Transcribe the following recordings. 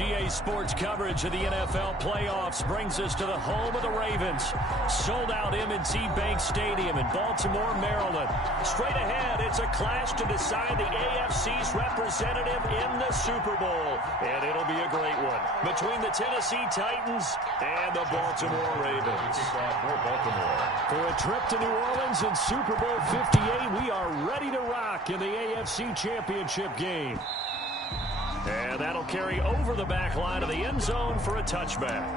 EA Sports coverage of the NFL playoffs brings us to the home of the Ravens. Sold out M&T Bank Stadium in Baltimore, Maryland. Straight ahead, it's a clash to decide the AFC's representative in the Super Bowl. And it'll be a great one between the Tennessee Titans and the Baltimore Ravens. For a trip to New Orleans in Super Bowl 58, we are ready to rock in the AFC Championship game. And that'll carry over the back line of the end zone for a touchback.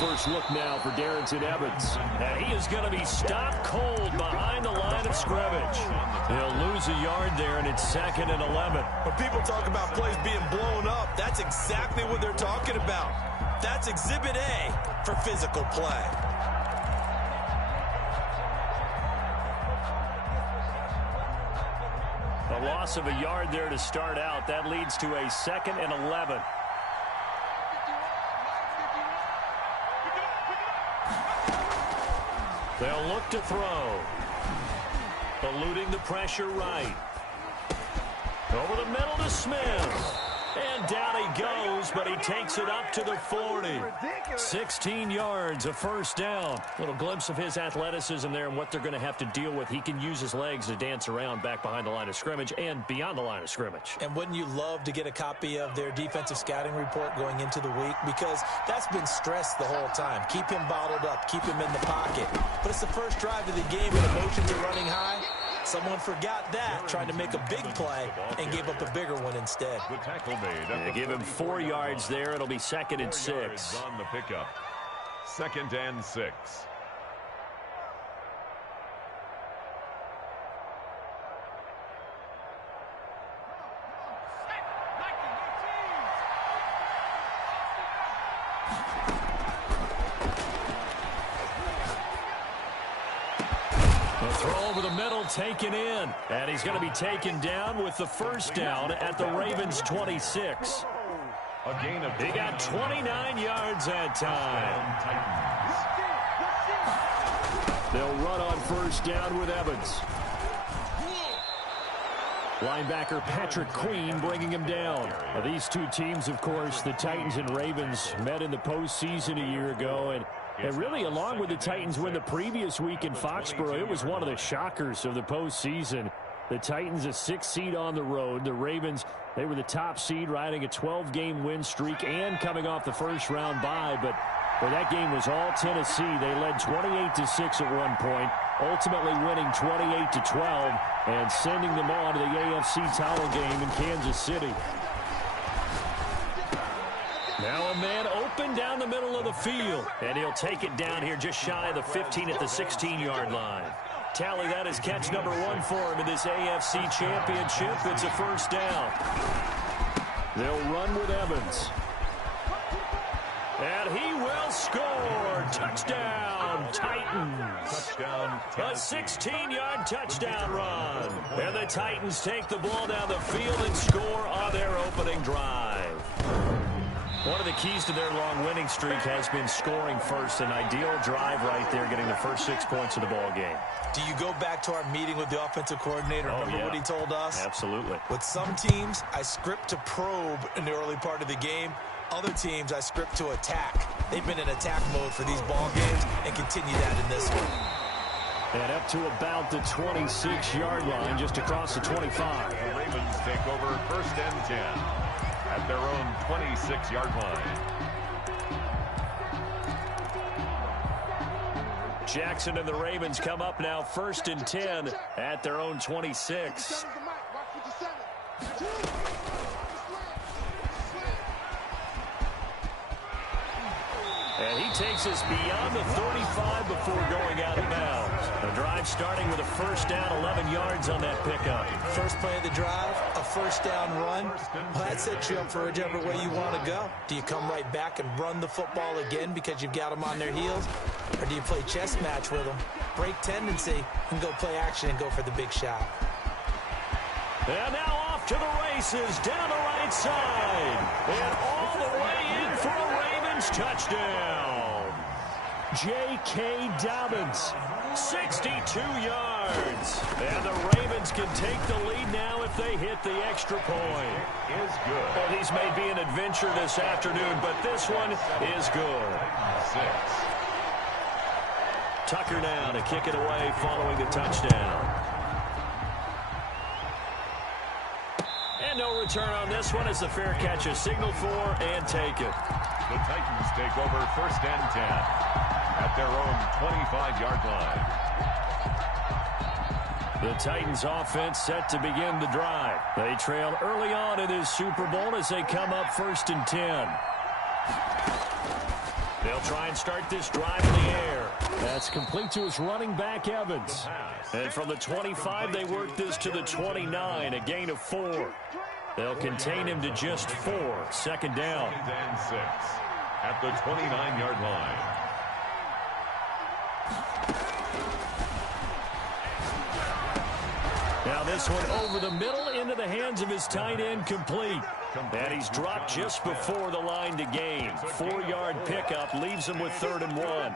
First look now for Darrington Evans. And he is going to be stopped cold behind the line of scrimmage. He'll lose a yard there, and it's 2nd and 11. When people talk about plays being blown up, that's exactly what they're talking about. That's Exhibit A for physical play. A loss of a yard there to start out. That leads to a 2nd and 11. They'll look to throw. Eluding the pressure right. Over the middle to Smith. And down he goes, but he takes it up to the 40. 16 yards, a first down. Little glimpse of his athleticism there and what they're going to have to deal with. He can use his legs to dance around back behind the line of scrimmage and beyond the line of scrimmage. And wouldn't you love to get a copy of their defensive scouting report going into the week? Because that's been stressed the whole time. Keep him bottled up. Keep him in the pocket. But it's the first drive of the game and emotions are running high. Someone forgot that, trying to make a big play, and gave up a bigger one instead. The tackle made. Yeah, give him 4 yards there. It'll be 2nd and 6. On the pickup. 2nd and 6. Throw over the middle, taken in. And he's going to be taken down with the first down at the Ravens' 26. A gain of he got 29 yards that time. They'll run on first down with Evans. Linebacker Patrick Queen bringing him down. Now, these two teams, of course, the Titans and Ravens, met in the postseason a year ago. And really, along with the Titans win the previous week in Foxborough, it was one of the shockers of the postseason. The Titans, a 6th seed on the road. The Ravens, they were the top seed, riding a 12-game win streak and coming off the first-round bye. But that game was all Tennessee. They led 28-6 at one point, ultimately winning 28-12 and sending them on to the AFC title game in Kansas City. Now a man open down the middle of the field. And he'll take it down here just shy of the 15 at the 16-yard line. Tally that as catch number 1 for him in this AFC Championship. It's a first down. They'll run with Evans. And he will score. Touchdown, Titans. Touchdown, a 16-yard touchdown run. And the Titans take the ball down the field and score on their opening drive. One of the keys to their long winning streak has been scoring first. An ideal drive right there, getting the first 6 points of the ball game. Do you go back to our meeting with the offensive coordinator? Remember what he told us? Absolutely. With some teams, I script to probe in the early part of the game. Other teams, I script to attack. They've been in attack mode for these ball games and continue that in this one. And up to about the 26-yard line, just across the 25. The Ravens take over 1st and 10 at their own 26-yard line. Jackson and the Ravens come up now 1st and 10 at their own 26. And he takes us beyond the 35 before going out of bounds. The drive starting with a first down, 11 yards on that pickup. First play of the drive, a first down run, well, that sets you up for whichever way you want to go. Do you come right back and run the football again because you've got them on their heels? Or do you play chess match with them, break tendency, and go play action and go for the big shot? And now off to the races down the right side. And all the way in for a Ravens touchdown. J.K. Dobbins, 62 yards. And the Ravens can take the lead now if they hit the extra point. Is good. Well, these may be an adventure this afternoon, but this one is good. 6. Tucker now to kick it away following the touchdown. And no return on this one as the fair catch is signaled for and taken. The Titans take over 1st and 10 at their own 25-yard line. The Titans offense set to begin the drive. They trail early on in this Super Bowl as they come up 1st and 10. They'll try and start this drive in the air. That's complete to his running back, Evans. And from the 25, they work this to the 29, a gain of 4. They'll contain him to just 4. 2nd down. 2nd and 6 at the 29-yard line. Now this one over the middle into the hands of his tight end, complete. And he's dropped just before the line to gain. 4-yard pickup leaves him with 3rd and 1.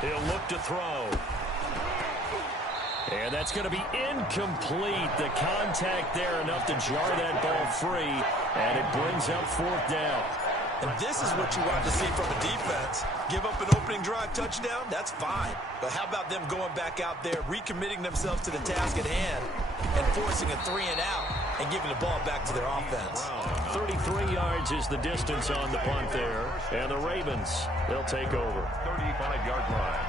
He'll look to throw. And that's going to be incomplete. The contact there enough to jar that ball free. And it brings up 4th down. And this is what you want to see from a defense. Give up an opening drive touchdown, that's fine. But how about them going back out there, recommitting themselves to the task at hand, and forcing a 3 and out, and giving the ball back to their offense. 33 yards is the distance on the punt there. And the Ravens, they'll take over. 35-yard line.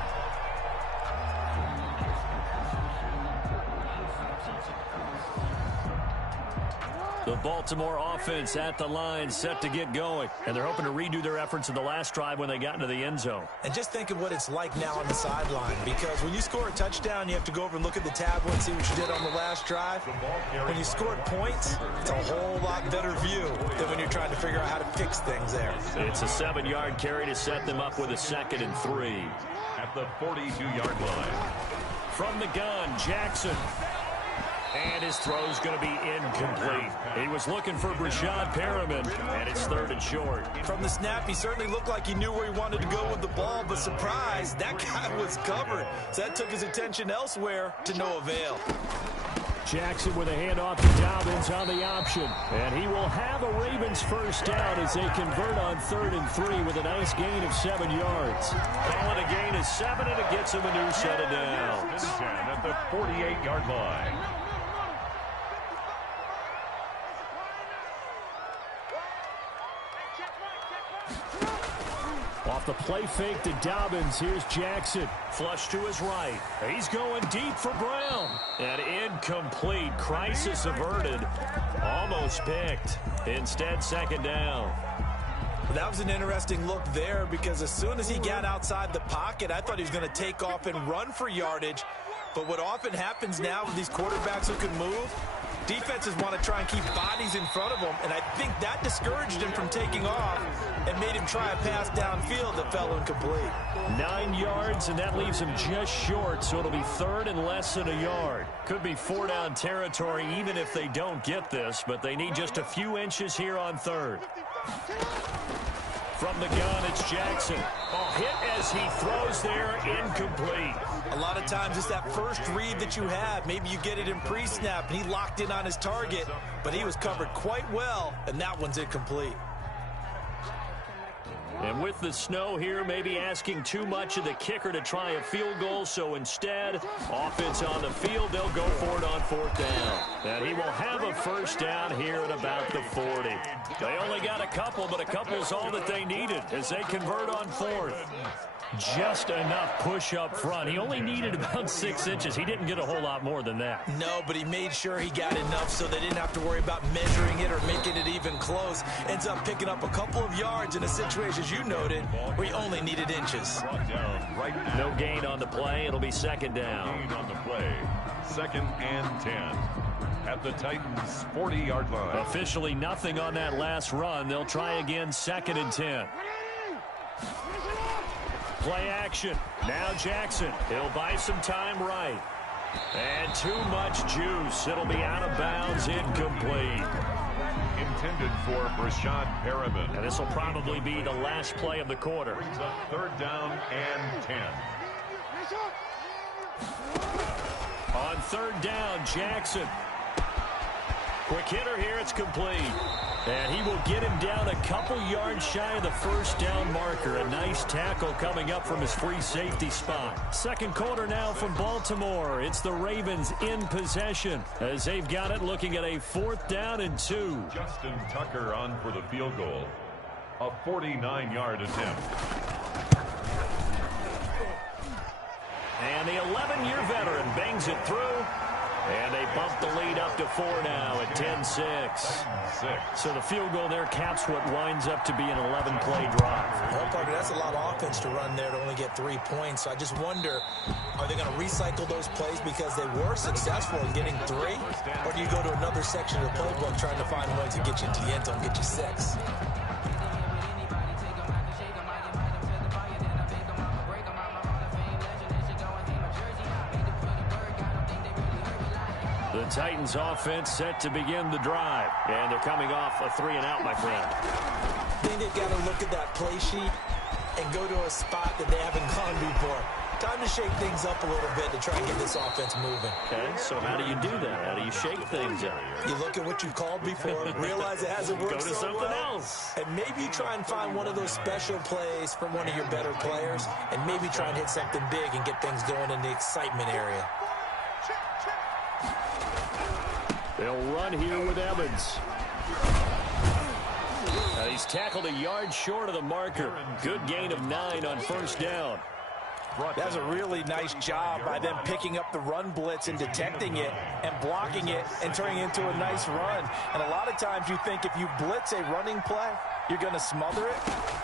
The Baltimore offense at the line, set to get going. And they're hoping to redo their efforts in the last drive when they got into the end zone. And just think of what it's like now on the sideline, because when you score a touchdown, you have to go over and look at the tablet and see what you did on the last drive. When you scored points, it's a whole lot better view than when you're trying to figure out how to fix things there. It's a 7-yard carry to set them up with a 2nd and 3. At the 42-yard line. From the gun, Jackson. And his throw's going to be incomplete. He was looking for Brashad Perriman, and it's 3rd and short. From the snap, he certainly looked like he knew where he wanted to go with the ball, but surprise, that guy was covered. So that took his attention elsewhere to no avail. Jackson with a handoff to Dobbins on the option. And he will have a Ravens 1st down as they convert on 3rd and 3 with a nice gain of 7 yards. Calling a gain of 7, and it gets him a new set of downs. At the 48-yard line. Off the play fake to Dobbins, here's Jackson. Flush to his right. He's going deep for Brown. And incomplete. Crisis averted. Almost picked. Instead, 2nd down. That was an interesting look there, because as soon as he got outside the pocket, I thought he was going to take off and run for yardage. But what often happens now with these quarterbacks who can move, defenses want to try and keep bodies in front of them, and I think that discouraged him from taking off and made him try a pass downfield that fell incomplete. 9 yards, and that leaves him just short, so it'll be 3rd and less than a yard. Could be 4-down territory even if they don't get this, but they need just a few inches here on 3rd. From the gun, it's Jackson. Hit as he throws there, incomplete. A lot of times it's that first read that you have. Maybe you get it in pre-snap, and he locked in on his target, but he was covered quite well, and that one's incomplete. And with the snow here, maybe asking too much of the kicker to try a field goal. So instead, offense on the field, they'll go for it on 4th down. And he will have a first down here at about the 40. They only got a couple, but a couple's all that they needed as they convert on 4th. Just enough push up front. He only needed about 6 inches. He didn't get a whole lot more than that. No, but he made sure he got enough so they didn't have to worry about measuring it or making it even close. Ends up picking up a couple of yards in a situation, as you noted, where he only needed inches. No gain on the play. It'll be 2nd down. Gain on the play. 2nd and 10 at the Titans' 40-yard line. Officially nothing on that last run. They'll try again 2nd and 10. Play action. Now Jackson. He'll buy some time right. And too much juice. It'll be out of bounds, incomplete. Intended for Brashad Perriman. And this will probably be the last play of the quarter. Brings up 3rd down and 10. On 3rd down, Jackson. Quick hitter here. It's complete. And he will get him down a couple yards shy of the first down marker. A nice tackle coming up from his free safety spot. 2nd quarter now from Baltimore. It's the Ravens in possession as they've got it looking at a 4th down and 2. Justin Tucker on for the field goal. A 49-yard attempt. And the 11-year veteran bangs it through. And they bump the lead up to 4 now at 10-6. So the field goal there caps what winds up to be an 11-play drive. Well, partner, that's a lot of offense to run there to only get 3 points. So I just wonder, are they going to recycle those plays because they were successful in getting 3? Or do you go to another section of the playbook trying to find ways to get you to the end zone, get you 6? The Titans offense set to begin the drive. And they're coming off a 3-and-out, my friend. I think they've got to look at that play sheet and go to a spot that they haven't gone before. Time to shake things up a little bit to try and get this offense moving. Okay, so how do you do that? How do you shake things up? You look at what you've called before, realize it hasn't worked Go to so something well, else. and maybe you try and find one of those special plays from one of your better players, and maybe try and hit something big and get things going in the excitement area. They'll run here with Evans. He's tackled a yard short of the marker. Good gain of 9 on 1st down. That's a really nice job by them picking up the run blitz and detecting it and blocking it and turning it into a nice run. And a lot of times you think if you blitz a running play, you're going to smother it.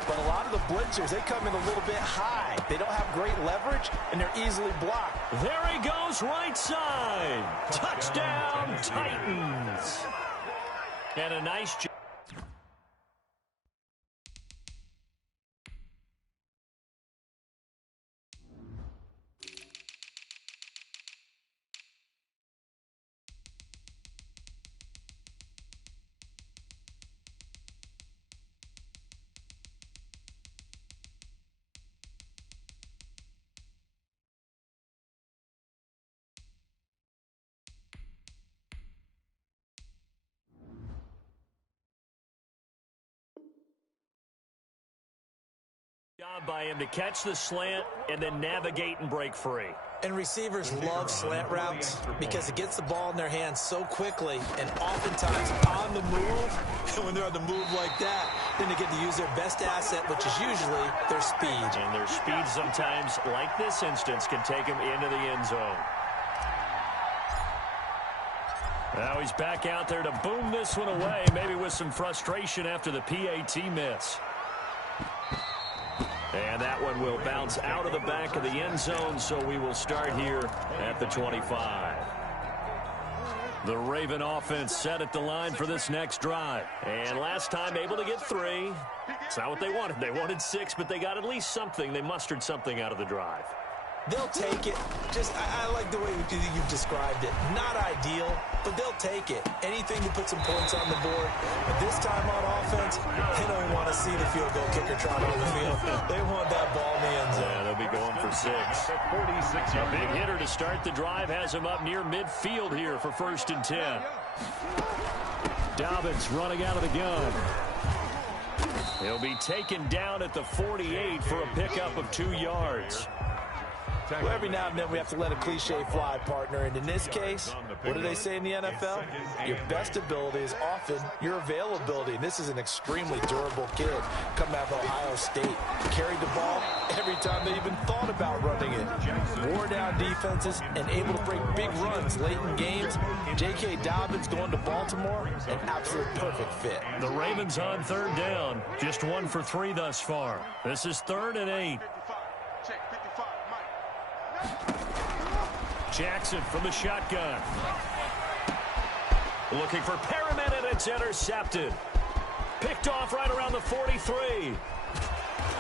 But a lot of the blitzers, they come in a little bit high. They don't have great leverage, and they're easily blocked. There he goes, right side. Touchdown, Titans. And a nice job. Job by him to catch the slant and then navigate and break free. And receivers love slant routes because it gets the ball in their hands so quickly and oftentimes on the move. And when they're on the move like that, then they get to use their best asset, which is usually their speed. And their speed sometimes, like this instance, can take them into the end zone. Now he's back out there to boom this one away, maybe with some frustration after the PAT miss. And that one will bounce out of the back of the end zone, so we will start here at the 25. The Raven offense set at the line for this next drive. And last time able to get 3. It's not what they wanted. They wanted 6, but they got at least something. They mustered something out of the drive. They'll take it. I like the way you've described it. Not ideal, but they'll take it. Anything to put some points on the board. But this time on offense, they don't want to see the field goal kicker trot on the field. They want that ball in the end zone. Yeah, they'll be going for 6. A big hitter to start the drive has him up near midfield here for 1st and 10. Dobbins running out of the gun. He'll be taken down at the 48 for a pickup of 2 yards. Well, every now and then we have to let a cliche fly, partner. And in this case, what do they say in the NFL? Your best ability is often your availability. And this is an extremely durable kid coming out of Ohio State. Carried the ball every time they even thought about running it. Wore down defenses and able to break big runs late in games. J.K. Dobbins going to Baltimore, an absolute perfect fit. The Ravens on 3rd down. Just 1 for 3 thus far. This is 3rd and 8. Jackson from the shotgun. Looking for Perriman, and it's intercepted. Picked off right around the 43.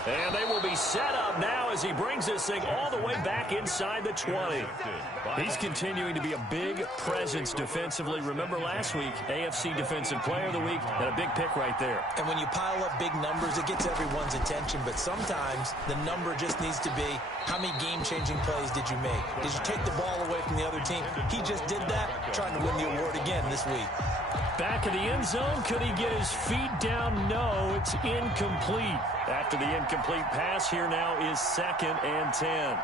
And they will be set up now as he brings this thing all the way back inside the 20. He's continuing to be a big presence defensively. Remember last week, AFC Defensive Player of the Week, and a big pick right there. And when you pile up big numbers, it gets everyone's attention. But sometimes the number just needs to be, how many game-changing plays did you make? Did you take the ball away from the other team? He just did that, trying to win the award again this week. Back in the end zone, could he get his feet down? No, it's incomplete. After the incomplete pass, here now is 2nd and 10.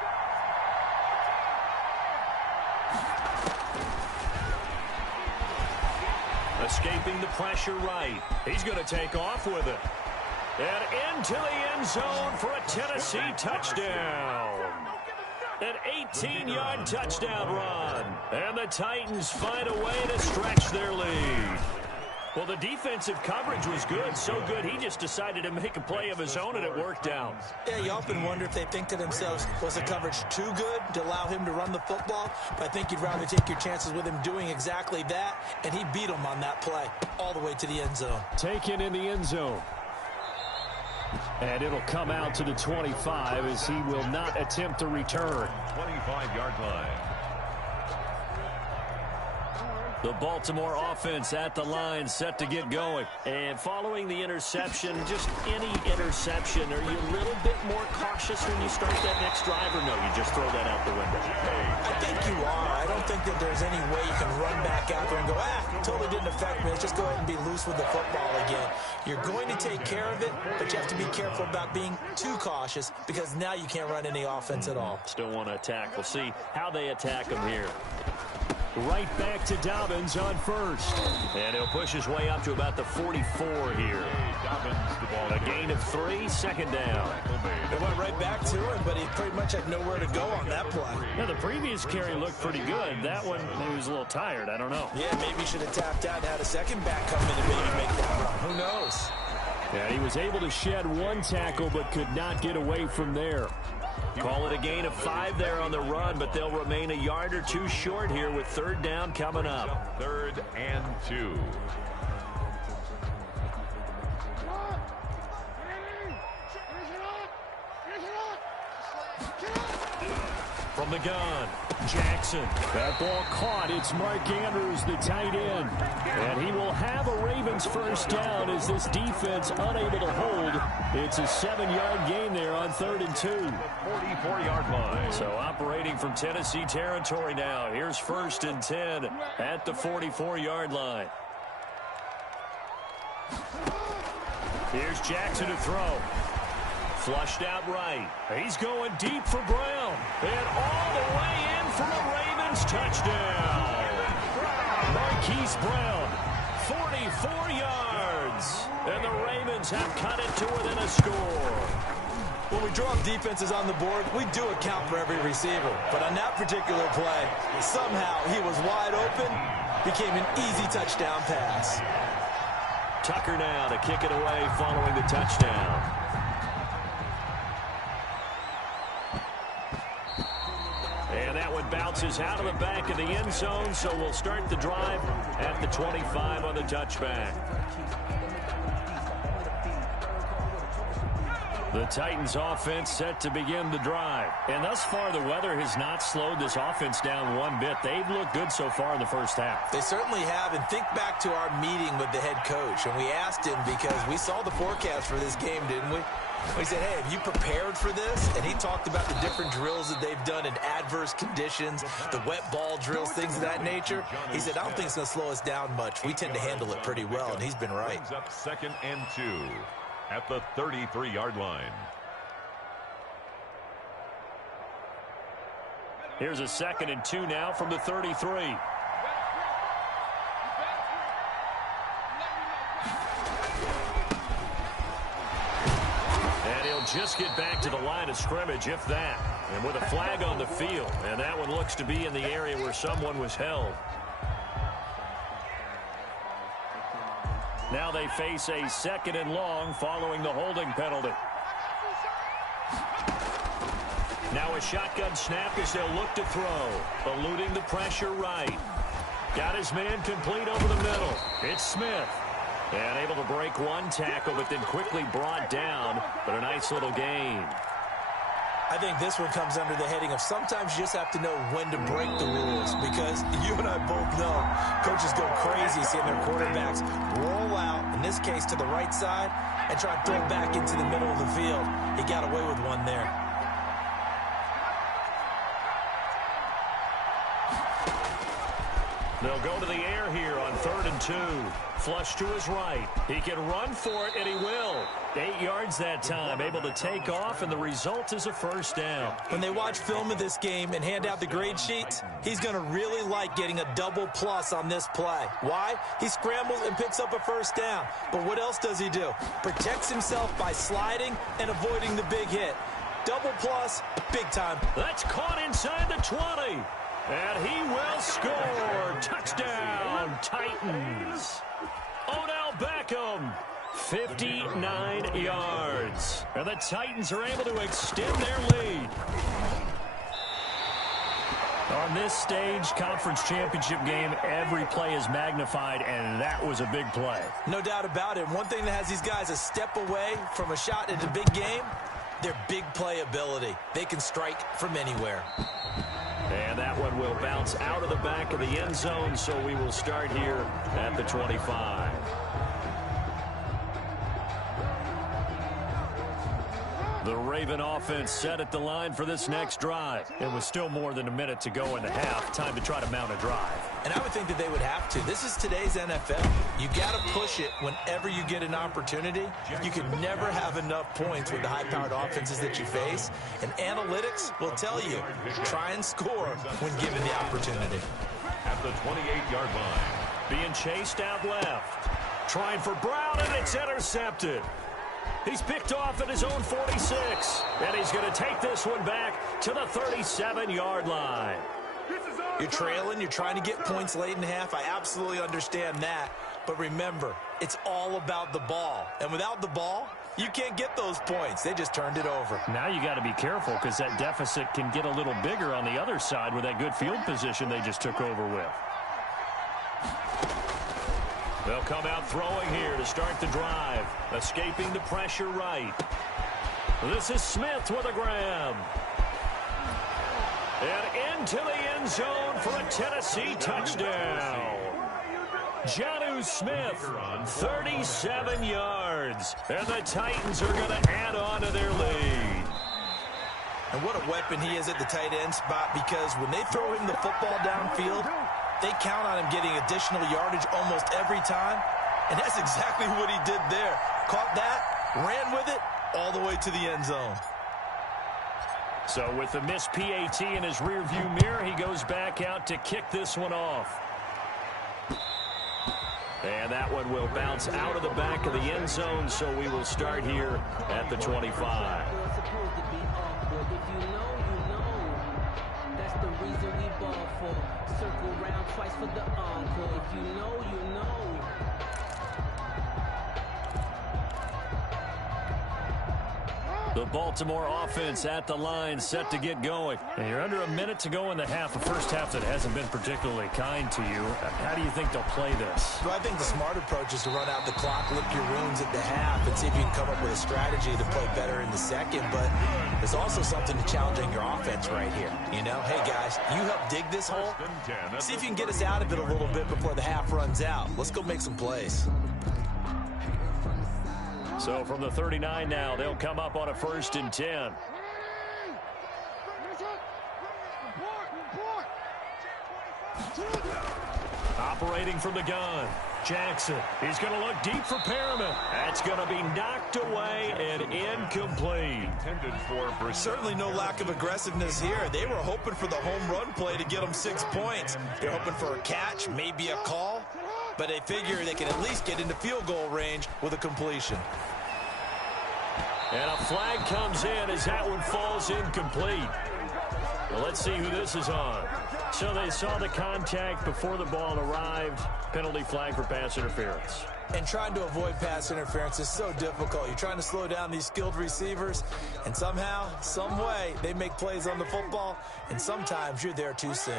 Escaping the pressure right. He's going to take off with it. And into the end zone for a Tennessee touchdown. An 18-yard touchdown run. And the Titans find a way to stretch their lead. Well, the defensive coverage was good, so good he just decided to make a play of his own, and it worked out. Yeah, you often wonder if they think to themselves, was the coverage too good to allow him to run the football? But I think you'd rather take your chances with him doing exactly that, and he beat him on that play all the way to the end zone. Taken in the end zone. And it'll come out to the 25 as he will not attempt to return. 25-yard line. The Baltimore offense at the line, set to get going. And following the interception, just any interception, are you a little bit more cautious when you start that next drive, or no, you just throw that out the window? I think you are. I don't think that there's any way you can run back out there and go, totally didn't affect me. Let's just go ahead and be loose with the football again. You're going to take care of it, but you have to be careful about being too cautious because now you can't run any offense at all. Still want to attack. We'll see how they attack him here. Right back to Dobbins on 1st. And he'll push his way up to about the 44 here. A gain of 3, 2nd down. They went right back to him, but he pretty much had nowhere to go on that play. Now, the previous carry looked pretty good. That one, he was a little tired. I don't know. Yeah, maybe he should have tapped out and had a second back come in and maybe make that run. Who knows? Yeah, he was able to shed 1 tackle, but could not get away from there. Call it a gain of 5 there on the run, but they'll remain a yard or 2 short here with 3rd down coming up. 3rd and 2. From the gun, Jackson. That ball caught. It's Mark Andrews, the tight end. And he will have a Ravens 1st down as this defense unable to hold. It's a 7-yard gain there on 3rd and 2. 44-yard line. So operating from Tennessee territory now. Here's 1st and 10 at the 44-yard line. Here's Jackson to throw. Flushed out right. He's going deep for Brown. And all the way in for a Ravens touchdown. Marquise Brown, 44 yards. And the Ravens have cut it to within a score. When we draw defenses on the board, we do account for every receiver. But on that particular play, somehow he was wide open, became an easy touchdown pass. Tucker now to kick it away following the touchdown. And that one bounces out of the back of the end zone, so we'll start the drive at the 25 on the touchback. The Titans offense set to begin the drive. And thus far, the weather has not slowed this offense down one bit. They've looked good so far in the first half. They certainly have. And think back to our meeting with the head coach. And we asked him because we saw the forecast for this game, didn't we? We said, hey, have you prepared for this? And he talked about the different drills that they've done in adverse conditions, the wet ball drills, things of that nature. He said, I don't think it's going to slow us down much. We tend to handle it pretty well, and he's been right. Up 2nd and 2. at the 33-yard line. Here's a 2nd and 2 now from the 33. And he'll just get back to the line of scrimmage, if that. And with a flag on the field. And that one looks to be in the area where someone was held. Now they face a 2nd and long following the holding penalty. Now a shotgun snap as they'll look to throw. Eluding the pressure right. Got his man complete over the middle. It's Smith. And able to break one tackle, but then quickly brought down. But a nice little gain. I think this one comes under the heading of sometimes you just have to know when to break the rules, because you and I both know coaches go crazy seeing their quarterbacks roll out, in this case to the right side, and try to throw it back into the middle of the field. He got away with one there. They'll go to the air here on 3rd and 2. Flush to his right. He can run for it, and he will. 8 yards that time, able to take off, and the result is a first down. When they watch film of this game and hand out the grade sheets, he's going to really like getting a double plus on this play. Why? He scrambles and picks up a first down. But what else does he do? Protects himself by sliding and avoiding the big hit. Double plus, big time. That's caught inside the 20. And he will score. Touchdown, Titans. Odell Beckham, 59 yards. And the Titans are able to extend their lead. On this stage, conference championship game, every play is magnified, and that was a big play. No doubt about it. One thing that has these guys a step away from a shot at a big game, their big play ability. They can strike from anywhere. And that one will bounce out of the back of the end zone, so we will start here at the 25. The Raven offense set at the line for this next drive. It was still more than a minute to go in the half. Time to try to mount a drive. And I would think that they would have to. This is today's NFL. You got to push it whenever you get an opportunity. You can never have enough points with the high-powered offenses that you face. And analytics will tell you, try and score when given the opportunity. At the 28-yard line. Being chased out left. Trying for Brown, and it's intercepted. He's picked off at his own 46. And he's going to take this one back to the 37-yard line. You're trailing. You're trying to get points late in half. I absolutely understand that. But remember, it's all about the ball. And without the ball, you can't get those points. They just turned it over. Now you got to be careful because that deficit can get a little bigger on the other side with that good field position they just took over with. They'll come out throwing here to start the drive. Escaping the pressure right. This is Smith with a grab. And into the end zone for a Tennessee touchdown. Jonnu Smith, 37 yards. And the Titans are going to add on to their lead. And what a weapon he is at the tight end spot, because when they throw him the football downfield, they count on him getting additional yardage almost every time. And that's exactly what he did there. Caught that, ran with it, all the way to the end zone. So with the missed PAT in his rearview mirror, he goes back out to kick this one off. And that one will bounce out of the back of the end zone, so we will start here at the 25. Circle round twice for the encore. If you know, you know. The Baltimore offense at the line, set to get going. And you're under a minute to go in the half, a first half that hasn't been particularly kind to you. How do you think they'll play this? Well, I think the smart approach is to run out the clock, lick your wounds at the half, and see if you can come up with a strategy to play better in the second. But there's also something to challenging your offense right here. You know, hey, guys, you help dig this hole. See if you can get us out of it a little bit before the half runs out. Let's go make some plays. So from the 39 now, they'll come up on a 1st and 10. Operating from the gun. Jackson. He's going to look deep for Perriman. That's going to be knocked away and incomplete. Intended for Certainly no lack of aggressiveness here. They were hoping for the home run play to get them 6 points. They're hoping for a catch, maybe a call, but they figure they can at least get into field goal range with a completion. And a flag comes in as that one falls incomplete. Well, let's see who this is on. So they saw the contact before the ball arrived. Penalty flag for pass interference. And trying to avoid pass interference is so difficult. You're trying to slow down these skilled receivers, and somehow, some way, they make plays on the football, and sometimes you're there too soon.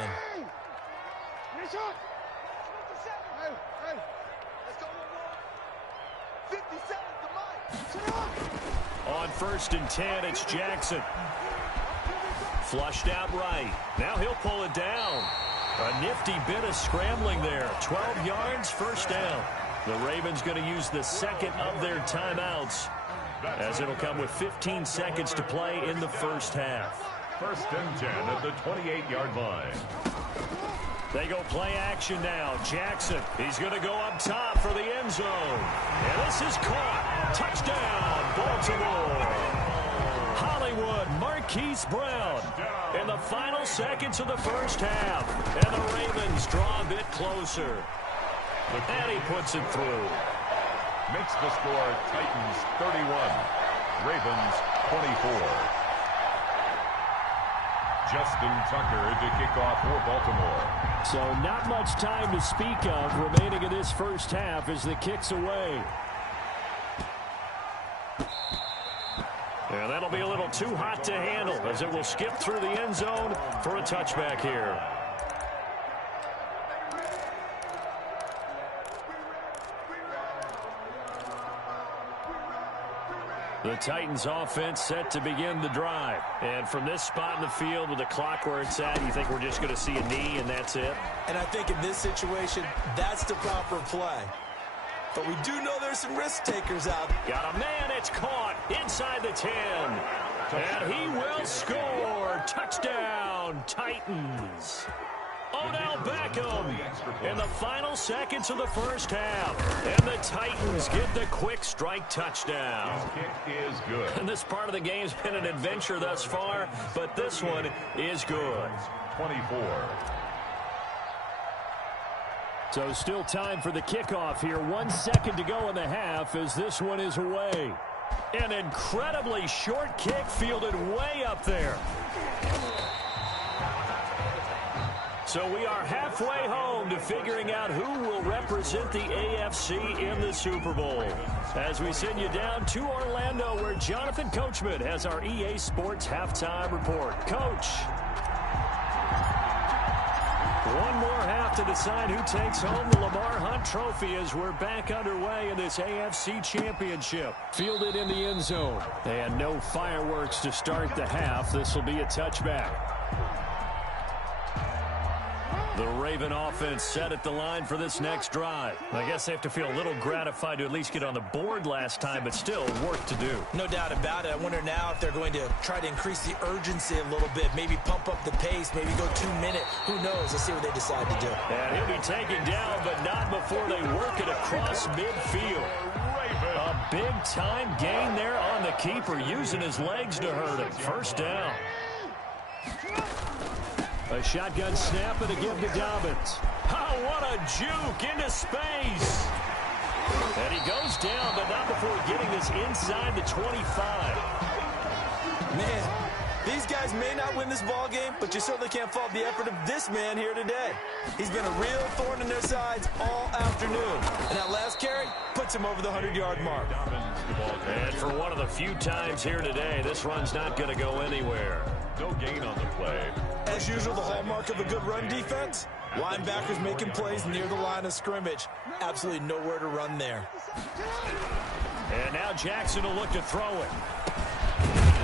On 1st and 10, it's Jackson. Flushed out right. Now he'll pull it down. A nifty bit of scrambling there. 12 yards, first down. The Ravens going to use the second of their timeouts, as it'll come with 15 seconds to play in the first half. 1st and 10 at the 28-yard line. They go play action now. Jackson, he's going to go up top for the end zone. And this is caught. Touchdown, Baltimore. Hollywood, Marquise Brown in the final seconds of the first half. And the Ravens draw a bit closer. And he puts it through. Makes the score Titans 31, Ravens 24. Justin Tucker to kick off for Baltimore. So not much time to speak of remaining in this first half as the kick's away. And that'll be a little too hot to handle as it will skip through the end zone for a touchback here. The Titans offense set to begin the drive. And from this spot in the field with the clock where it's at, you think we're just going to see a knee and that's it? And I think in this situation, that's the proper play. But we do know there's some risk takers out. Got a man, it's caught inside the 10. And he will score. Touchdown, Titans. Odell Beckham in the final seconds of the first half. And the Titans get the quick strike touchdown. His kick is good. And this part of the game's been an adventure thus far, but this one is good. 24. So still time for the kickoff here. 1 second to go in the half as this one is away. An incredibly short kick fielded way up there. So we are halfway home to figuring out who will represent the AFC in the Super Bowl. As we send you down to Orlando, where Jonathan Coachman has our EA Sports Halftime Report. Coach. One more half to decide who takes home the Lamar Hunt Trophy as we're back underway in this AFC Championship. Fielded in the end zone. And no fireworks to start the half. This will be a touchback. The Raven offense set at the line for this next drive. I guess they have to feel a little gratified to at least get on the board last time, but still work to do. No doubt about it. I wonder now if they're going to try to increase the urgency a little bit, maybe pump up the pace, maybe go 2 minute. Who knows? Let's see what they decide to do. And he'll be taken down, but not before they work it across midfield. A big-time gain there on the keeper, using his legs to hurt him. First down. A shotgun snap and a give to Dobbins. Oh, what a juke into space. And he goes down, but not before getting this inside the 25. Man, these guys may not win this ball game, but you certainly can't fault the effort of this man here today. He's been a real thorn in their sides all afternoon. And that last carry puts him over the 100-yard mark. And for one of the few times here today, this run's not going to go anywhere. No gain on the play. As usual, the hallmark of a good run defense, linebackers making plays near the line of scrimmage. Absolutely nowhere to run there. And now Jackson will look to throw it.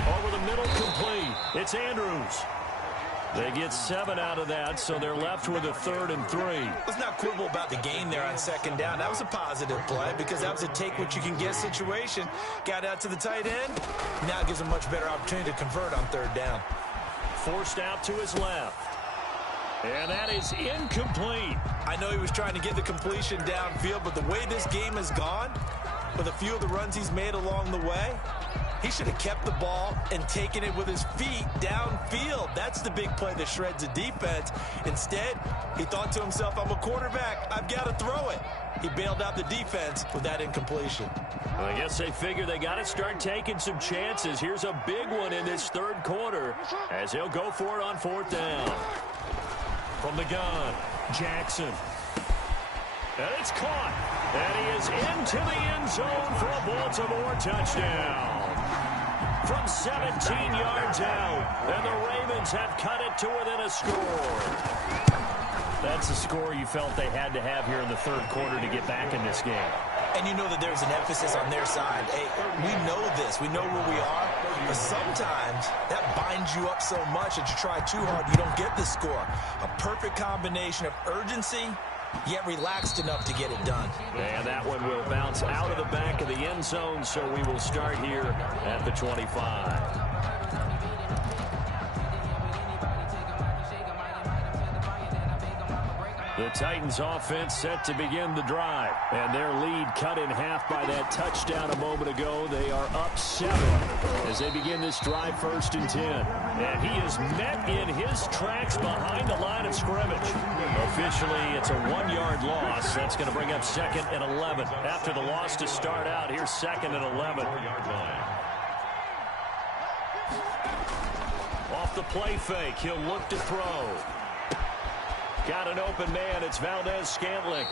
Over the middle, complete. It's Andrews. They get 7 out of that, so they're left with a 3rd and 3. Let's not quibble about the gain there on 2nd down. That was a positive play because that was a take-what-you-can-get situation. Got out to the tight end. Now it gives him a much better opportunity to convert on 3rd down. Forced out to his left. And that is incomplete. I know he was trying to get the completion downfield, but the way this game has gone, with a few of the runs he's made along the way, he should have kept the ball and taken it with his feet downfield. That's the big play that shreds the defense. Instead, he thought to himself, I'm a quarterback. I've got to throw it. He bailed out the defense with that incompletion. Well, I guess they figure they got to start taking some chances. Here's a big one in this third quarter as he'll go for it on fourth down. From the gun, Jackson. And it's caught. And he is into the end zone for a Baltimore touchdown. From 17 yards out, and the Ravens have cut it to within a score. That's the score you felt they had to have here in the third quarter to get back in this game. And you know that there's an emphasis on their side. Hey, we know this. We know where we are. But sometimes that binds you up so much that you try too hard, you don't get the score. A perfect combination of urgency, yet relaxed enough to get it done. And that one will bounce out of the back of the end zone, so we will start here at the 25. The Titans offense set to begin the drive, and their lead cut in half by that touchdown a moment ago. They are up 7 as they begin this drive, 1st and 10. And he is met in his tracks behind the line of scrimmage. Officially, it's a 1-yard loss. That's going to bring up 2nd and 11. After the loss to start out, here's 2nd and 11. Off the play fake, he'll look to throw. Got an open man. It's Valdez-Scantling.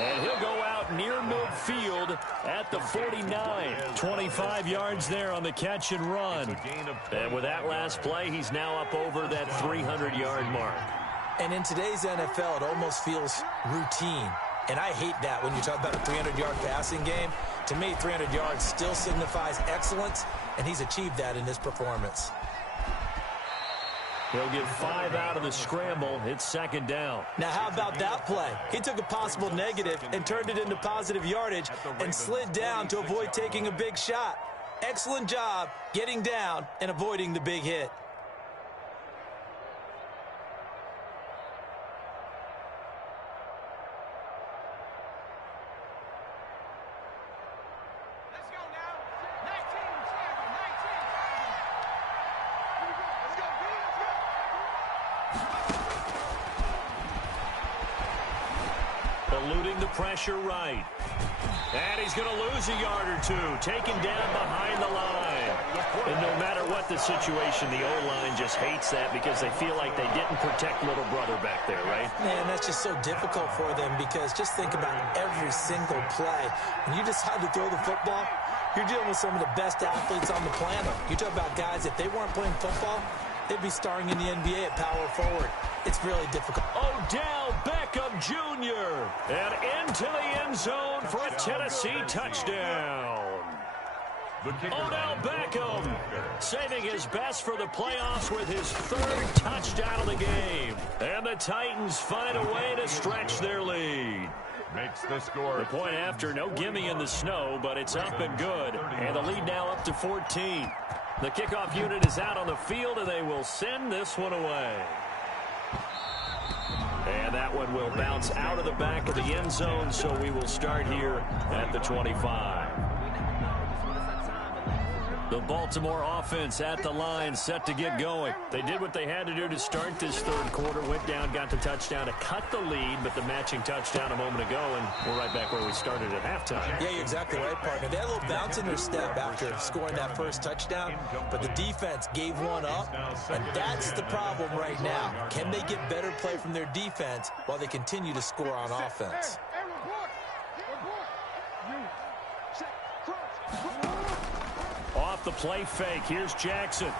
And he'll go out near midfield at the 49. 25 yards there on the catch and run. And with that last play, he's now up over that 300-yard mark. And in today's NFL, it almost feels routine. And I hate that when you talk about a 300-yard passing game. To me, 300 yards still signifies excellence, and he's achieved that in this performance. He'll get 5 out of the scramble. It's 2nd down. Now, how about that play? He took a possible negative and turned it into positive yardage and slid down to avoid taking a big shot. Excellent job getting down and avoiding the big hit. Eluding the pressure right. And he's going to lose a yard or two. Taken down behind the line. And no matter what the situation, the O-line just hates that because they feel like they didn't protect little brother back there, right? Man, that's just so difficult for them because just think about every single play. When you decide to throw the football, you're dealing with some of the best athletes on the planet. You talk about guys, if they weren't playing football, they'd be starring in the NBA at power forward. It's really difficult. Odell Beckham Jr. and into the end zone for a Tennessee touchdown. Odell Beckham saving his best for the playoffs with his 3rd touchdown of the game. And the Titans find a way to stretch their lead. Makes the score. The point after, no gimme in the snow, but it's up and good. And the lead now up to 14. The kickoff unit is out on the field, and they will send this one away. And that one will bounce out of the back of the end zone, so we will start here at the 25. The Baltimore offense at the line, set to get going. They did what they had to do to start this third quarter, went down, got the touchdown to cut the lead, but the matching touchdown a moment ago, and we're right back where we started at halftime. Yeah, you're exactly right, partner. They had a little bounce in their step after scoring that first touchdown, but the defense gave one up, and that's the problem right now. Can they get better play from their defense while they continue to score on offense? Off the play fake, here's Jackson.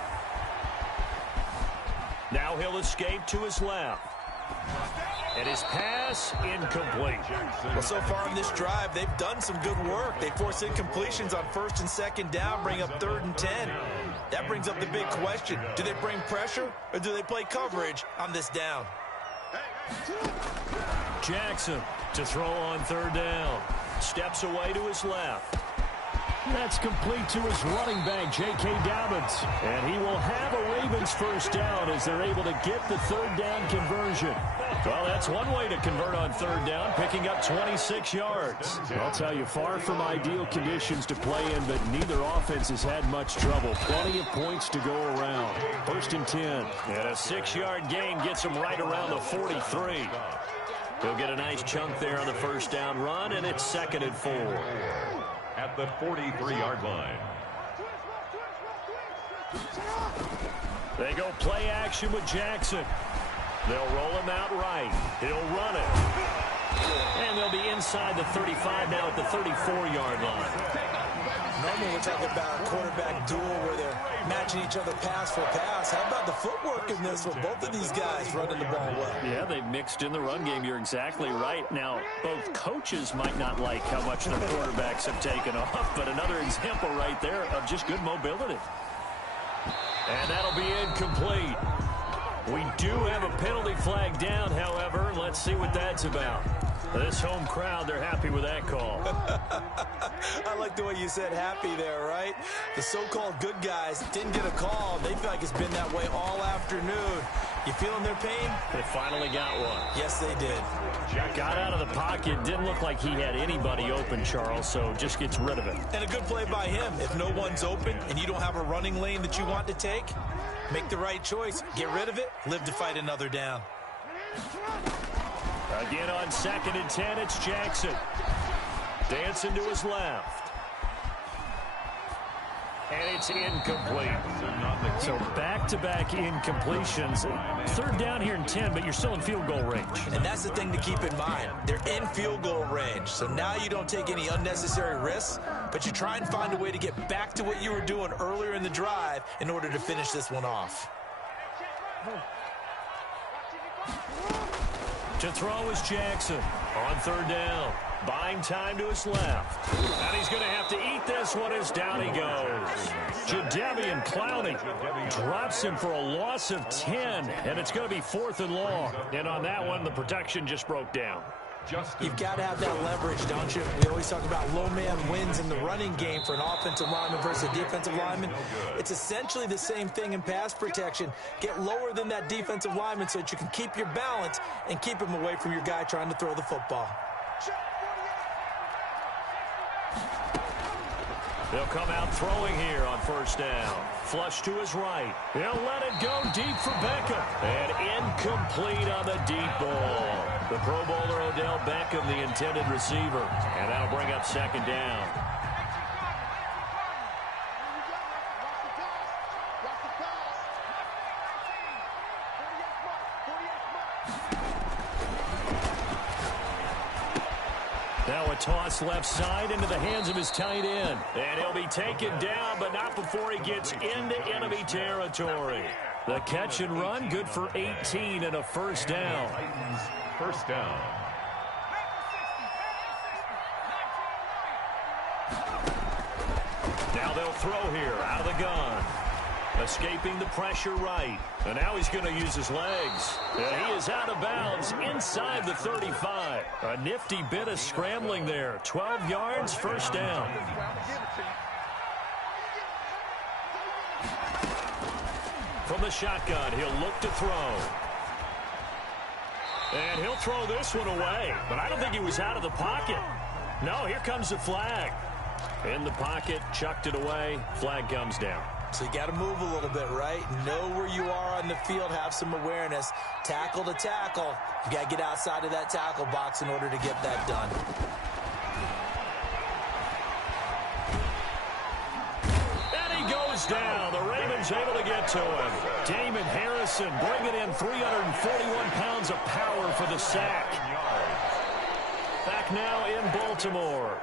Now he'll escape to his left. And his pass incomplete. Well, so far in this drive, they've done some good work. They force incompletions on 1st and 2nd down, bring up 3rd and 10. That brings up the big question. Do they bring pressure or do they play coverage on this down? Jackson to throw on 3rd down. Steps away to his left. That's complete to his running back, J.K. Dobbins. And he will have a Ravens first down as they're able to get the third down conversion. Well, that's one way to convert on third down, picking up 26 yards. I'll tell you, far from ideal conditions to play in, but neither offense has had much trouble. Plenty of points to go around. First and 10. And a 6-yard gain gets him right around the 43. He'll get a nice chunk there on the first down run, and it's 2nd and 4. At the 43-yard line. They go play action with Jackson. They'll roll him out right. He'll run it. And they'll be inside the 35 now at the 34-yard line. Normally we're talking about a quarterback duel where they're matching each other pass for pass. How about the footwork in this with both of these guys running the ball well? Yeah, they've mixed in the run game. You're exactly right. Now, both coaches might not like how much their quarterbacks have taken off, but another example right there of just good mobility. And that'll be incomplete. We do have a penalty flag down, however. Let's see what that's about. This home crowd, they're happy with that call. I like the way you said happy there, right? The so-called good guys didn't get a call. They feel like it's been that way all afternoon. You feeling their pain? They finally got one. Yes, they did. Got out of the pocket. Didn't look like he had anybody open, Charles, so just gets rid of it. And a good play by him. If no one's open and you don't have a running lane that you want to take, make the right choice. Get rid of it. Live to fight another down. Again on 2nd and 10, it's Jackson. Dancing to his left. And it's incomplete. So back-to-back incompletions. Third down here in 10, but you're still in field goal range. And that's the thing to keep in mind. They're in field goal range. So now you don't take any unnecessary risks, but you try and find a way to get back to what you were doing earlier in the drive in order to finish this one off. To throw is Jackson on third down. Buying time to his left. And he's going to have to eat this one as down he goes. Jadeveon Clowney drops him for a loss of 10. And it's going to be 4th and long. And on that one, the protection just broke down. You've got to have that leverage, don't you? We always talk about low man wins in the running game for an offensive lineman versus a defensive lineman. It's essentially the same thing in pass protection. Get lower than that defensive lineman so that you can keep your balance and keep him away from your guy trying to throw the football. They'll come out throwing here on first down. Flush to his right. He'll let it go deep for Beckham. And incomplete on the deep ball. The Pro Bowler Odell Beckham, the intended receiver. And that'll bring up 2nd down. Now a toss left side into the hands of his tight end. And he'll be taken down, but not before he gets into enemy territory. The catch and run, good for 18 and a first down. Titans first down. Now they'll throw here out of the gun. Escaping the pressure right. And now he's going to use his legs. And he is out of bounds inside the 35. A nifty bit of scrambling there. 12 yards, first down. From the shotgun, he'll look to throw. And he'll throw this one away. But I don't think he was out of the pocket. No, here comes the flag. In the pocket, chucked it away. Flag comes down. So you got to move a little bit, right? Know where you are on the field, have some awareness. Tackle to tackle. You got to get outside of that tackle box in order to get that done. And he goes down. The Ravens able to get to him. Damon Harrison bringing in 341 pounds of power for the sack. Back now in Baltimore.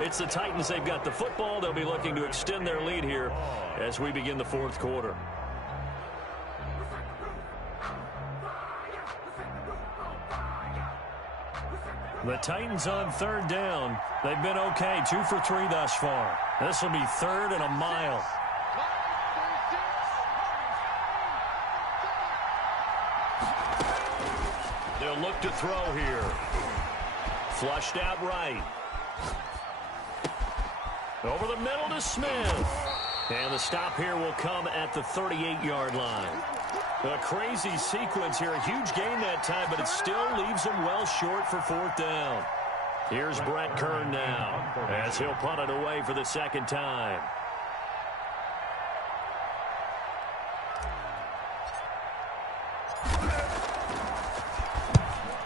It's the Titans. They've got the football. They'll be looking to extend their lead here as we begin the 4th quarter. The Titans on third down. They've been okay. 2 for 3 thus far. This will be 3rd and a mile. They'll look to throw here. Flushed out right. Over the middle to Smith. And the stop here will come at the 38-yard line. A crazy sequence here. A huge gain that time, but it still leaves him well short for fourth down. Here's Brett Kern now as he'll punt it away for the second time.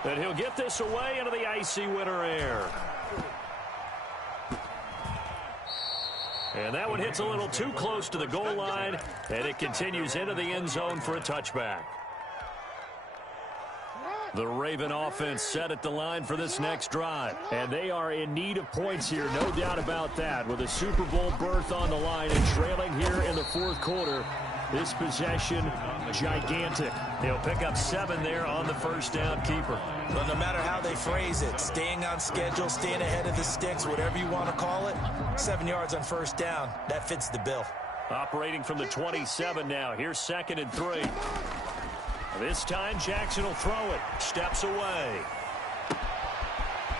And he'll get this away into the icy winter air. And that one hits a little too close to the goal line, and it continues into the end zone for a touchback. The Raven offense set at the line for this next drive. And they are in need of points here, no doubt about that. With a Super Bowl berth on the line and trailing here in the fourth quarter, this possession, gigantic. He'll pick up 7 there on the first down keeper. But no matter how they phrase it, staying on schedule, staying ahead of the sticks, whatever you want to call it, 7 yards on first down, that fits the bill. Operating from the 27 now. Here's 2nd and 3. This time Jackson will throw it. Steps away.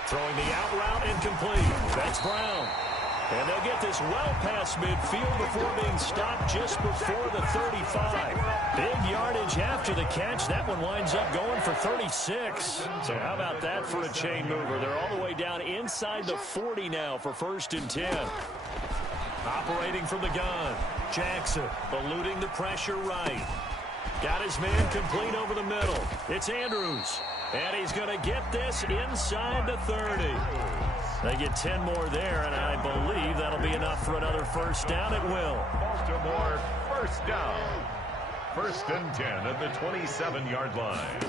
Throwing the out route incomplete. That's Brown. And they'll get this well past midfield before being stopped just before the 35. Big yardage after the catch. That one winds up going for 36. So how about that for a chain mover? They're all the way down inside the 40 now for 1st and 10. Operating from the gun. Jackson eluding the pressure right. Got his man complete over the middle. It's Andrews. And he's going to get this inside the 30. They get 10 more there, and I believe that'll be enough for another first down. It will. Baltimore first down. 1st and 10 at the 27-yard line.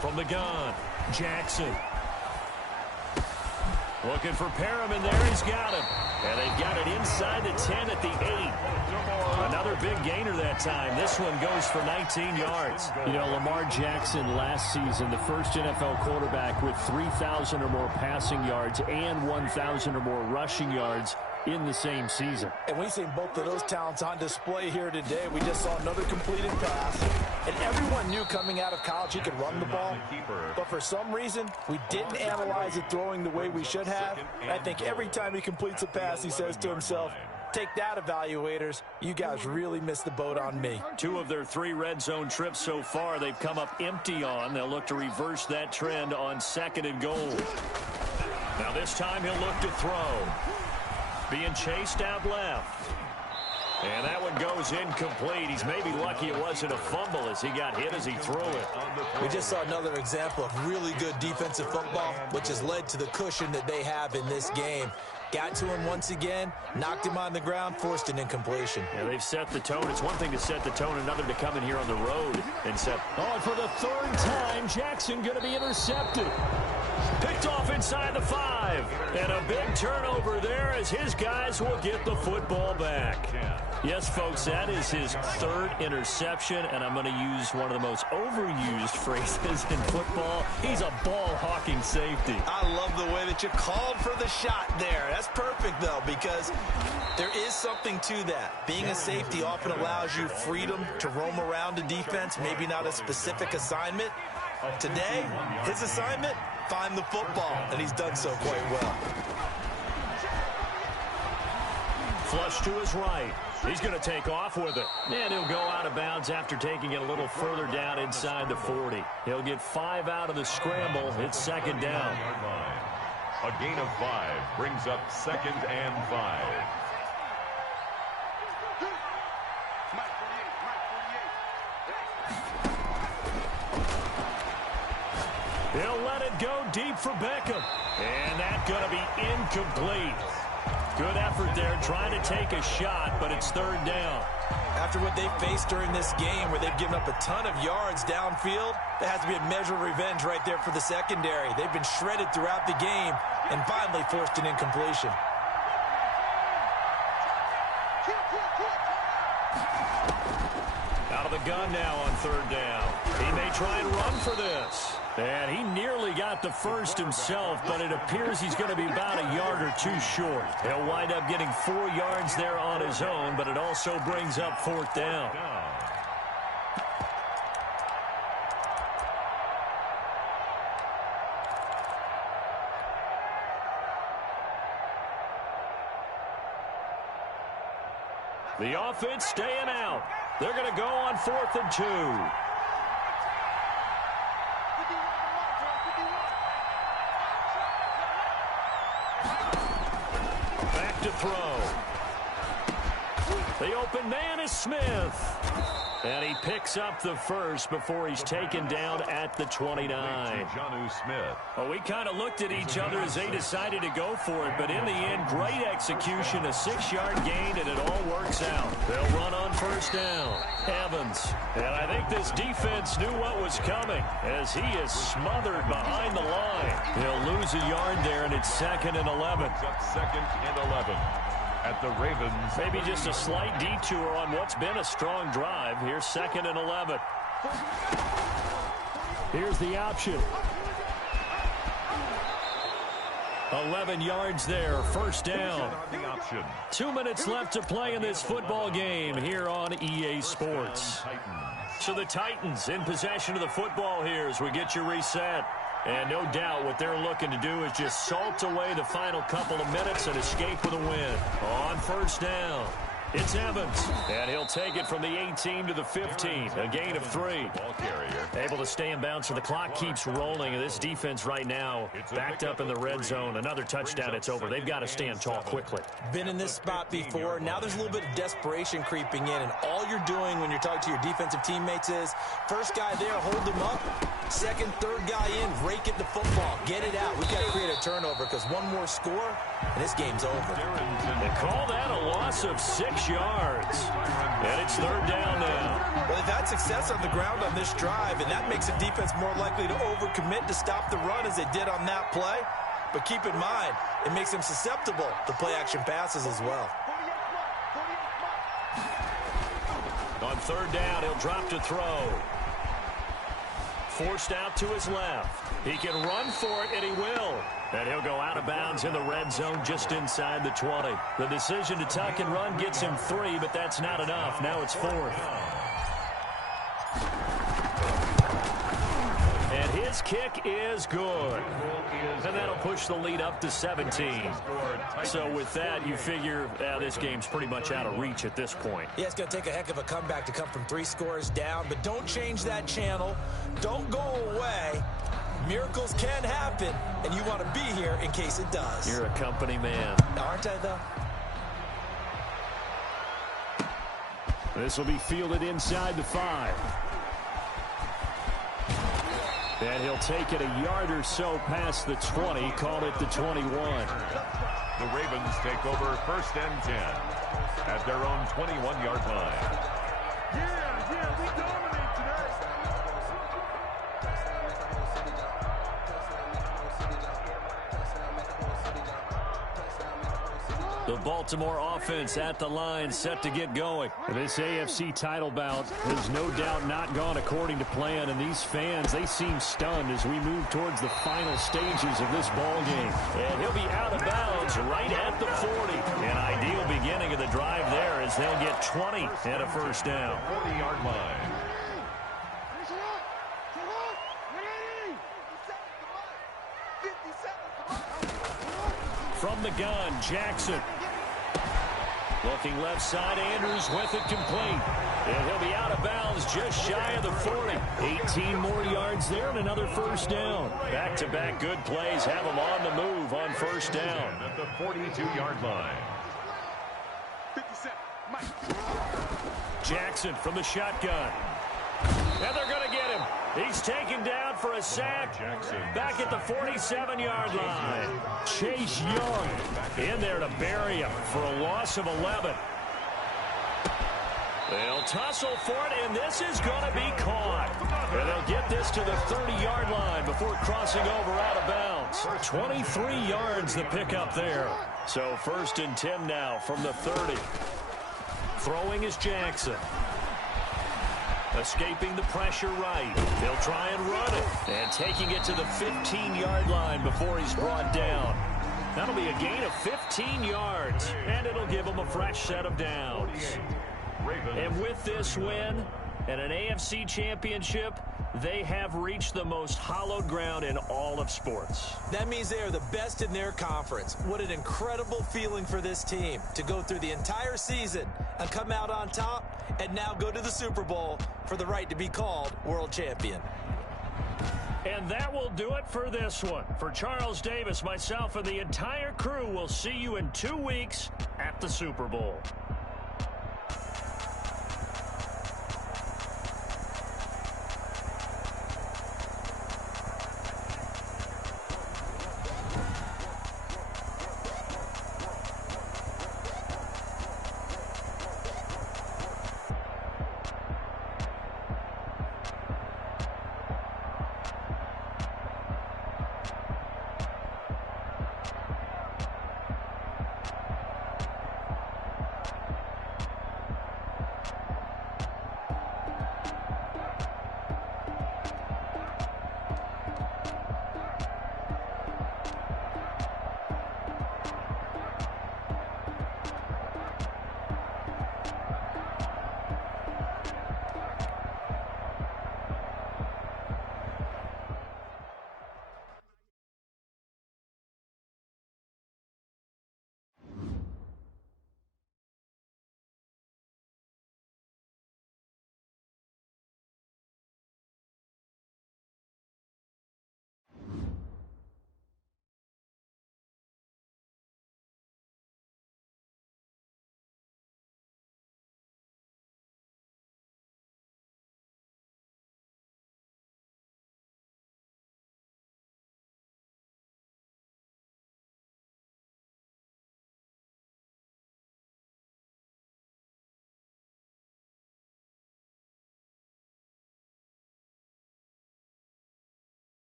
From the gun, Jackson. Looking for Perriman there. He's got him. And they've got it inside the 10 at the 8. Another big gainer that time. This one goes for 19 yards. You know, Lamar Jackson last season, the first NFL quarterback with 3,000 or more passing yards and 1,000 or more rushing yards in the same season. And we've seen both of those talents on display here today. We just saw another completed pass. And everyone knew coming out of college he could run the ball. But for some reason, we didn't analyze it throwing the way we should have. I think every time he completes a pass, he says to himself, take that, evaluators. You guys really missed the boat on me. 2 of their 3 red zone trips so far, they've come up empty on. They'll look to reverse that trend on 2nd and goal. Now this time he'll look to throw. Being chased out left. And that one goes incomplete. He's maybe lucky it wasn't a fumble as he got hit as he threw it. We just saw another example of really good defensive football, which has led to the cushion that they have in this game. Got to him once again, knocked him on the ground, forced an incompletion. Yeah, they've set the tone. It's one thing to set the tone, another to come in here on the road and set. Oh, and for the 3rd time, Jackson going to be intercepted. Picked off inside the 5. And a big turnover there as his guys will get the football back. Yes, folks, that is his 3rd interception, and I'm going to use one of the most overused phrases in football. He's a ball-hawking safety. I love the way that you called for the shot there. That's perfect, though, because there is something to that. Being a safety often allows you freedom to roam around a defense, maybe not a specific assignment. Today, his assignment, find the football, and he's done so quite well. Flush to his right. He's going to take off with it. And he'll go out of bounds after taking it a little further down inside the 40. He'll get 5 out of the scramble. It's 2nd down. A gain of 5 brings up 2nd and 5. He'll let it go deep for Beckham. And that's going to be incomplete. Good effort there trying to take a shot, but it's 3rd down. After what they faced during this game where they've given up a ton of yards downfield, there has to be a measure of revenge right there for the secondary. They've been shredded throughout the game and finally forced an incompletion. Out of the gun now on 3rd down. He may try and run for this. And he nearly got the first himself, but it appears he's going to be about a yard or 2 short. He'll wind up getting 4 yards there on his own, but it also brings up 4th down. The offense staying out. They're going to go on 4th and 2. Back to throw. The open man is Smith. And he picks up the first before he's taken down at the 29. Well, we kind of looked at each other as they decided to go for it, but in the end, great execution, a 6-yard gain, and it all works out. They'll run on 1st down. Evans. And I think this defense knew what was coming as he is smothered behind the line. He'll lose a yard there, and it's 2nd and 11. 2nd and 11. At the Ravens. Maybe just a slight detour on what's been a strong drive. Here's 2nd and 11. Here's the option. 11 yards there, 1st down. 2 minutes left to play in this football game here on EA Sports. So the Titans in possession of the football here as we get you reset. And no doubt what they're looking to do is just salt away the final couple of minutes and escape with a win. On 1st down, it's Evans. And he'll take it from the 18 to the 15. A gain of 3. Ball carrier. Able to stay in bounds, so the clock keeps rolling. And this defense right now backed up in the red zone. Another touchdown, it's over. They've got to stand tall quickly. Been in this spot before. Now there's a little bit of desperation creeping in. And all you're doing when you're talking to your defensive teammates is, first guy there, hold him up. 2nd, 3rd guy in, rake at the football. Get it out. We've got to create a turnover because one more score, and this game's over. They call that a loss of 6 yards. And it's 3rd down now. Well, they've had success on the ground on this drive, and that makes a defense more likely to overcommit to stop the run as they did on that play. But keep in mind, it makes them susceptible to play-action passes as well. On 3rd down, he'll drop to throw. Forced out to his left. He can run for it, and he will. And he'll go out of bounds in the red zone just inside the 20. The decision to tuck and run gets him 3, but that's not enough. Now it's 4th. And his kick is good. And that'll push the lead up to 17. So with that, you figure this game's pretty much out of reach at this point. Yeah, it's going to take a heck of a comeback to come from 3 scores down, but don't change that channel. Don't go away. Miracles can happen, and you want to be here in case it does. You're a company man. Aren't I, though? This will be fielded inside the 5. And he'll take it a yard or so past the 20, call it the 21. The Ravens take over 1st and 10 at their own 21-yard line. Yeah, we dominate today. The Baltimore offense at the line, set to get going. This AFC title bout has no doubt not gone according to plan, and these fans, they seem stunned as we move towards the final stages of this ball game. And he'll be out of bounds right at the 40. An ideal beginning of the drive there as they'll get 20 and a 1st down. 40-yard line. From the gun, Jackson. Looking left side, Andrews with it complete. And he'll be out of bounds just shy of the 40. 18 more yards there and another 1st down. Back-to-back good plays have him on the move on 1st down. At the 42-yard line. Jackson from the shotgun. And they're going to get him. He's taken down for a sack. Back at the 47-yard line. Chase Young in there to bury him for a loss of 11. They'll tussle for it, and this is going to be caught. And they'll get this to the 30-yard line before crossing over out of bounds. 23 yards the pickup there. So 1st and 10 now from the 30. Throwing is Jackson. Escaping the pressure right. He'll try and run it. And taking it to the 15-yard line before he's brought down. That'll be a gain of 15 yards. And it'll give him a fresh set of downs. And with this win and an AFC championship, they have reached the most hallowed ground in all of sports. That means they are the best in their conference. What an incredible feeling for this team to go through the entire season and come out on top and now go to the Super Bowl for the right to be called world champion. And that will do it for this one. For Charles Davis, myself, and the entire crew, we'll see you in 2 weeks at the Super Bowl.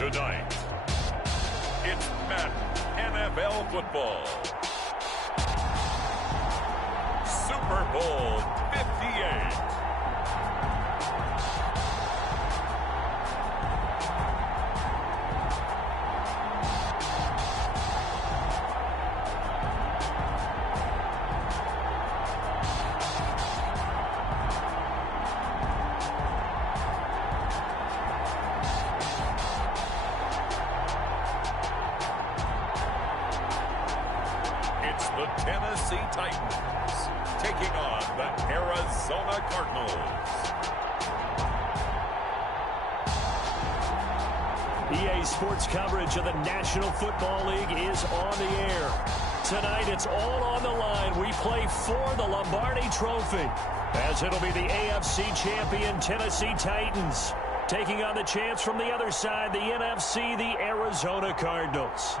Tonight, it's Madden NFL football. Super Bowl 58. The Tennessee Titans taking on the Arizona Cardinals. EA Sports coverage of the National Football League is on the air. Tonight, it's all on the line. We play for the Lombardi Trophy, as it'll be the AFC champion Tennessee Titans taking on the champs from the other side, the NFC, the Arizona Cardinals.